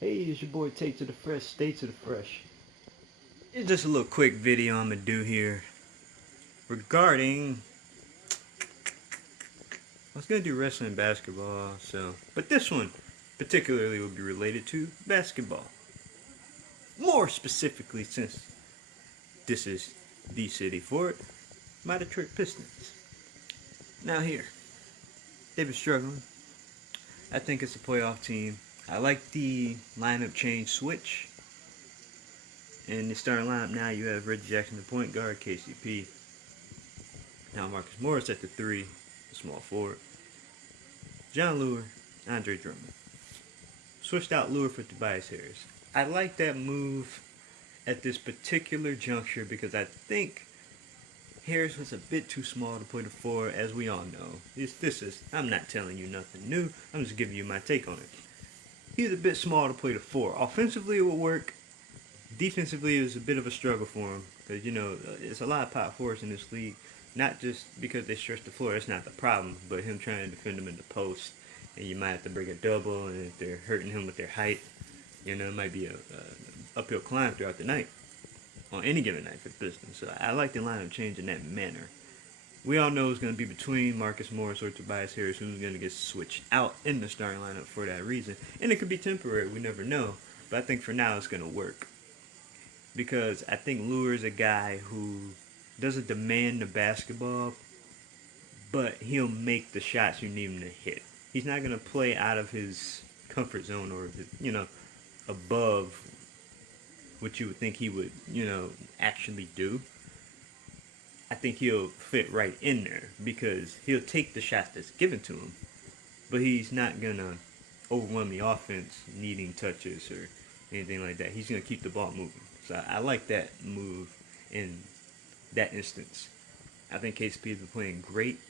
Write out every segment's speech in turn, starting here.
Hey, it's your boy Tate to the Fresh, Stay to the Fresh. It's just a little quick video I'm gonna do here regarding. I was gonna do wrestling and basketball, but this one particularly will be related to basketball. More specifically, since this is the city for it, my Detroit Pistons. Now here, they've been struggling. I think it's a playoff team. I like the lineup change switch. In the starting lineup now, you have Reggie Jackson, the point guard, KCP. Now Marcus Morris at the three, the small forward. John Lure, Andre Drummond. Switched out Lure for Tobias Harris. I like that move at this particular juncture because I think Harris was a bit too small to play the four, as we all know. I'm not telling you nothing new. I'm just giving you my take on it. He was a bit small to play the four. Offensively, it would work. Defensively, it was a bit of a struggle for him because, it's a lot of power forwards in this league. Not just because they stretch the floor, that's not the problem, but him trying to defend them in the post, and you might have to bring a double, and if they're hurting him with their height, it might be a uphill climb throughout the night, on any given night for the Pistons. So I like the lineup change in that manner. We all know it's going to be between Marcus Morris or Tobias Harris who's going to get switched out in the starting lineup for that reason, and it could be temporary, we never know, but I think for now it's going to work. Because I think Lure is a guy who doesn't demand the basketball, but he'll make the shots you need him to hit. He's not going to play out of his comfort zone or, above what you would think he would, actually do. I think he'll fit right in there because he'll take the shots that's given to him, but he's not going to overwhelm the offense needing touches or anything like that. He's going to keep the ball moving. So I like that move in that instance. I think KCP has been playing great.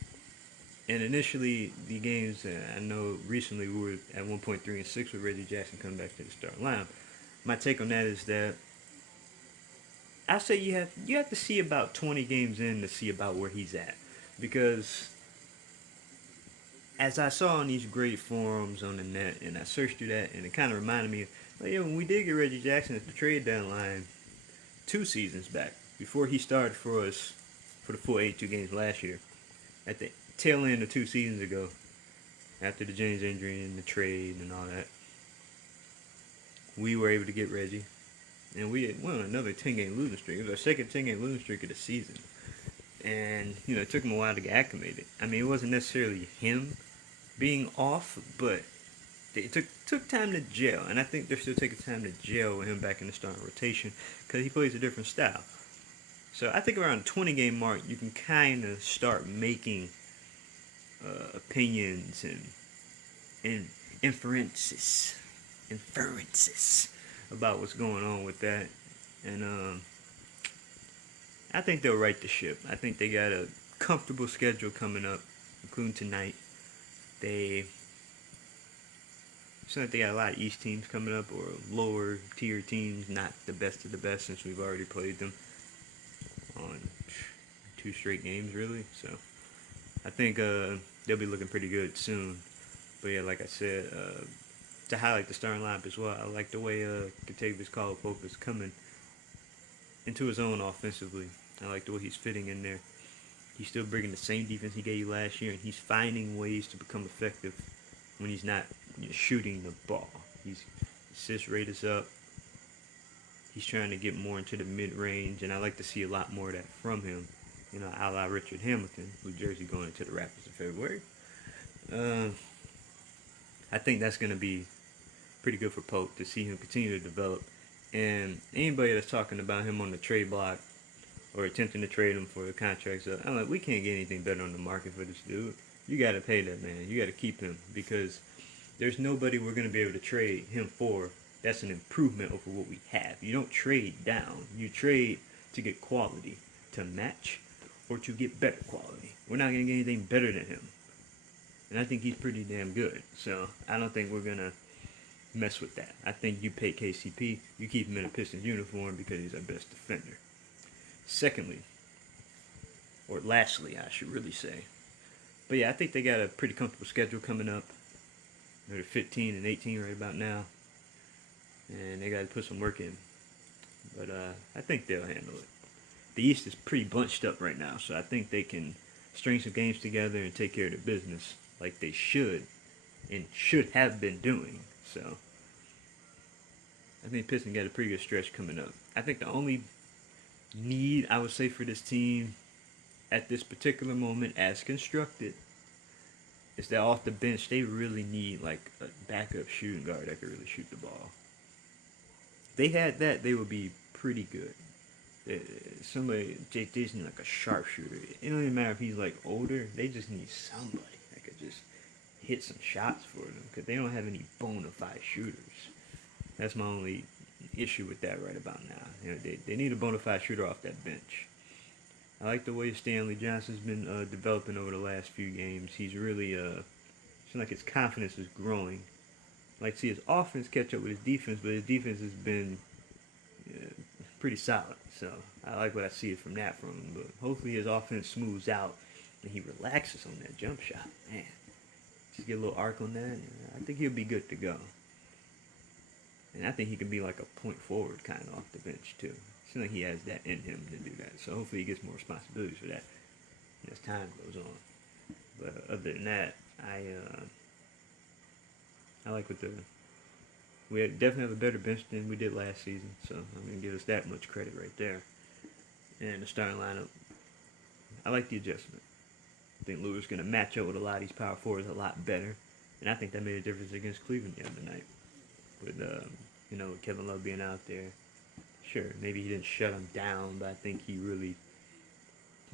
And initially, the games, I know recently we were at 1.3-6 with Reggie Jackson coming back to the starting lineup. My take on that is that I say you have to see about 20 games in to see about where he's at. Because as I saw on these great forums on the net, and I searched through that, and it kind of reminded me, when we did get Reggie Jackson at the trade deadline 2 seasons back, before he started for us for the full 82 games last year, at the tail end of 2 seasons ago, after the James injury and the trade and all that, we were able to get Reggie, and we went on another 10-game losing streak. It was our second 10-game losing streak of the season, and it took him a while to get acclimated. I mean, it wasn't necessarily him being off, but it took time to gel, and I think they're still taking time to gel with him back in the starting rotation because he plays a different style. So I think around the 20-game mark, you can kind of start making opinions and inferences about what's going on with that. And I think they'll right the ship. I think they got a comfortable schedule coming up, including tonight. They seem like they got a lot of East teams coming up, or lower tier teams, not the best of the best since we've already played them on 2 straight games, really. So I think they'll be looking pretty good soon. But yeah, like I said, to highlight the starting lineup as well, I like the way Kentavious Caldwell-Pope is coming into his own offensively. I like the way he's fitting in there. He's still bringing the same defense he gave you last year, and he's finding ways to become effective when he's not shooting the ball. His assist rate is up. He's trying to get more into the mid-range, and I like to see a lot more of that from him. A la Richard Hamilton, New Jersey going into the Raptors in February. I think that's going to be pretty good for Pope to see him continue to develop. And anybody that's talking about him on the trade block or attempting to trade him for the contracts, I'm like, we can't get anything better on the market for this dude. You got to pay that man. You got to keep him because there's nobody we're going to be able to trade him for that's an improvement over what we have. You don't trade down. You trade to get quality, to match, or to get better quality. We're not going to get anything better than him. And I think he's pretty damn good. So I don't think we're going to mess with that. I think you pay KCP, you keep him in a Pistons uniform because he's our best defender. Secondly, or lastly, I should really say. But yeah, I think they got a pretty comfortable schedule coming up. They're 15 and 18 right about now. and they got to put some work in. But I think they'll handle it. The East is pretty bunched up right now, so I think they can string some games together and take care of their business like they should and should have been doing. So I think Pistons got a pretty good stretch coming up. I think the only need I would say for this team at this particular moment, as constructed, is that off the bench they really need like a backup shooting guard that could really shoot the ball. If they had that, they would be pretty good. Somebody, they just need like a sharpshooter. It don't even matter if he's like older. They just need somebody that could just hit some shots for them because they don't have any bona fide shooters. That's my only issue with that right about now. You know, they need a bona fide shooter off that bench. I like the way Stanley Johnson's been developing over the last few games. He's really, seems like his confidence is growing. I like to see his offense catch up with his defense, but his defense has been pretty solid. So I like what I see from that from him. But hopefully his offense smooths out and he relaxes on that jump shot. Man, just get a little arc on that. And I think he'll be good to go. And I think he can be like a point forward kind of off the bench too. Seems like he has that in him to do that. So hopefully he gets more responsibilities for that as time goes on. But other than that, I like what we definitely have a better bench than we did last season. So I'm gonna give us that much credit right there. And the starting lineup, I like the adjustment. I think Lillard's gonna match up with a lot of these power forwards a lot better, and I think that made a difference against Cleveland the other night. With with Kevin Love being out there. Sure, maybe he didn't shut him down, but I think he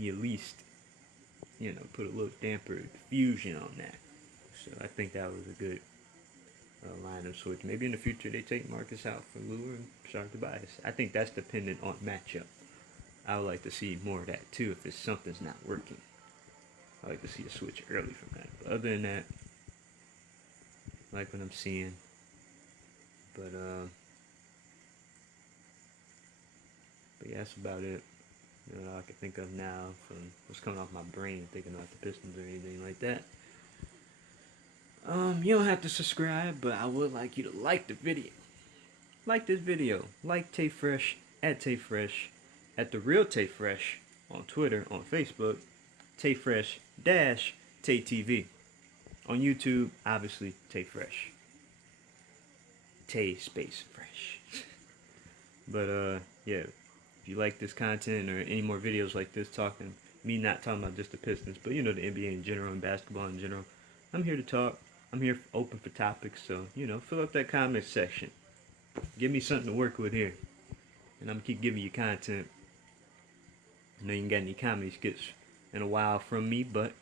at least, put a little damper fusion on that. So I think that was a good lineup switch. Maybe in the future they take Marcus out for Lillard and start Tobias. I think that's dependent on matchup. I would like to see more of that too if something's not working. I like to see a switch early from that. But other than that, I like what I'm seeing. But yeah, that's about it. All I can think of now from what's coming off my brain, thinking about the Pistons or anything like that. You don't have to subscribe, but I would like you to like the video. Like this video. Like Tay Fresh, at Tay Fresh, at The Real Tay Fresh, on Twitter, on Facebook, Tay Fresh dash Tay TV. On YouTube, obviously, Tay Fresh. Tay space fresh. But yeah, if you like this content or any more videos like this not talking about just the Pistons, but the NBA in general and basketball in general, I'm here to talk. I'm here open for topics, so fill up that comment section. Give me something to work with here, and I'm gonna keep giving you content. I know you ain't got any comedy skits in a while from me, but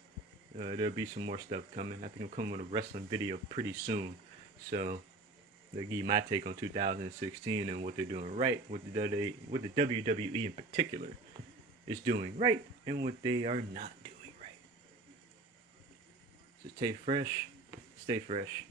there'll be some more stuff coming. I think I'm coming with a wrestling video pretty soon, so they'll give you my take on 2016 and what they're doing right, what the WWE in particular is doing right, and what they are not doing right. So stay fresh, stay fresh.